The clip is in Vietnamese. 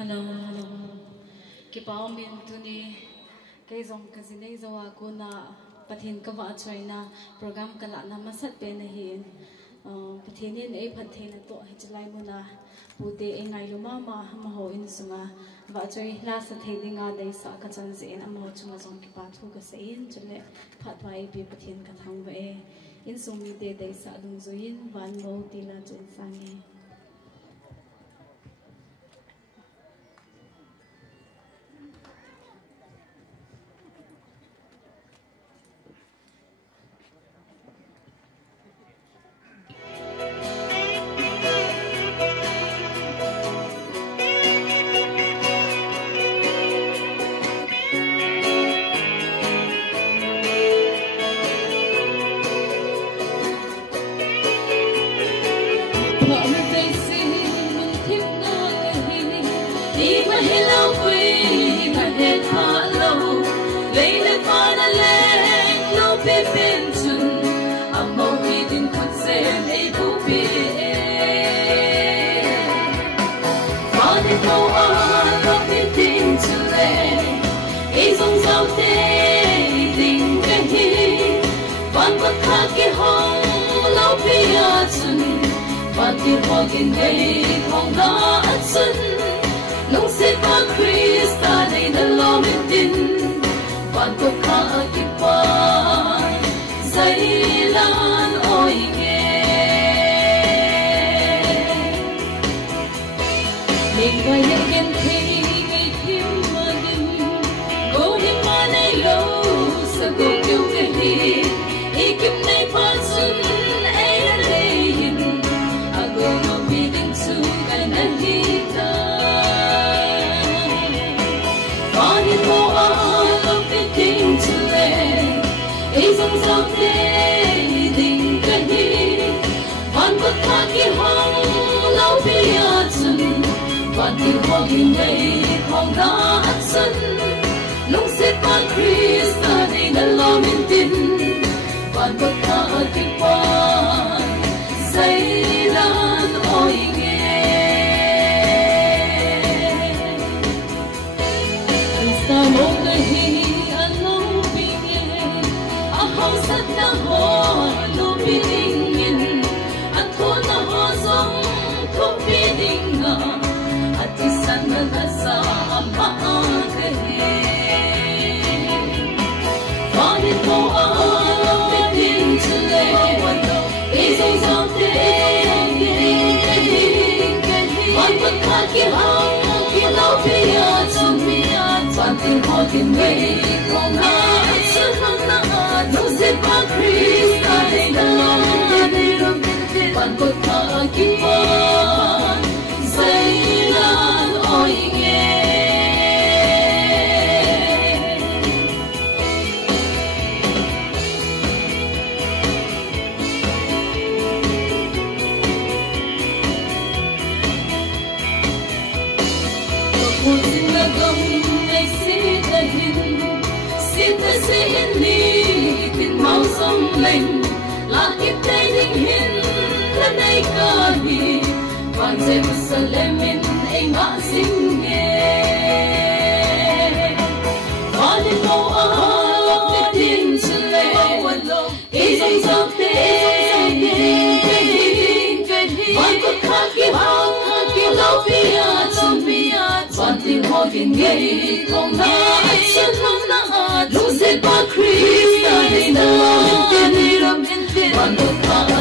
Hello, hello. Kipao min tu ni kay zong kasi nay zawa ko na pathin ka va China program kala na masat pe na hin pathinin ay pathin to hichlai mo na pute ay ngai luma ma ho in sunga va choi la sa thedinga dai sa ka chan zen amo chunga zong kipa thu ka sein chule phatwai bi pathin ka thang ba e in sumi de dai sa dung zoin van mo tila chen sangi Walking day, Hong Da at Sun, Long Sit for Christa, they the law within. One to Kakipa, Zailan Oige. Make my again take him madam, go him on a low, so go kill the heat, he can make Pansun. Walking day, Hong Da at Sun, Long Sit for Christa, they the law in din. One but Kakipa, Zailan Oige. Christa Moga He, a low being, a house at the hall, no bidding, a tona hosong, competing. Nasa maagahe Wanted mo ang bitin chile Isang something One but kakihang kilaw piyat sumiyat Wanting hokin may kong at sunang naat Nung sipa Krista ay dalawang One but kakipan Zailan Oige Pagpusin na gawin ay sita siin litin mau song ling Lakit ay dinghin na nay kahit Van Jerusalemin ay ngasingge Valin mo ang bitin sila Isang something Van ko kakihang kilaw piyat sumiyat Wanting hogin gay kong naat sunang naat Lusid pa Krista, di na lang Van ko kakihang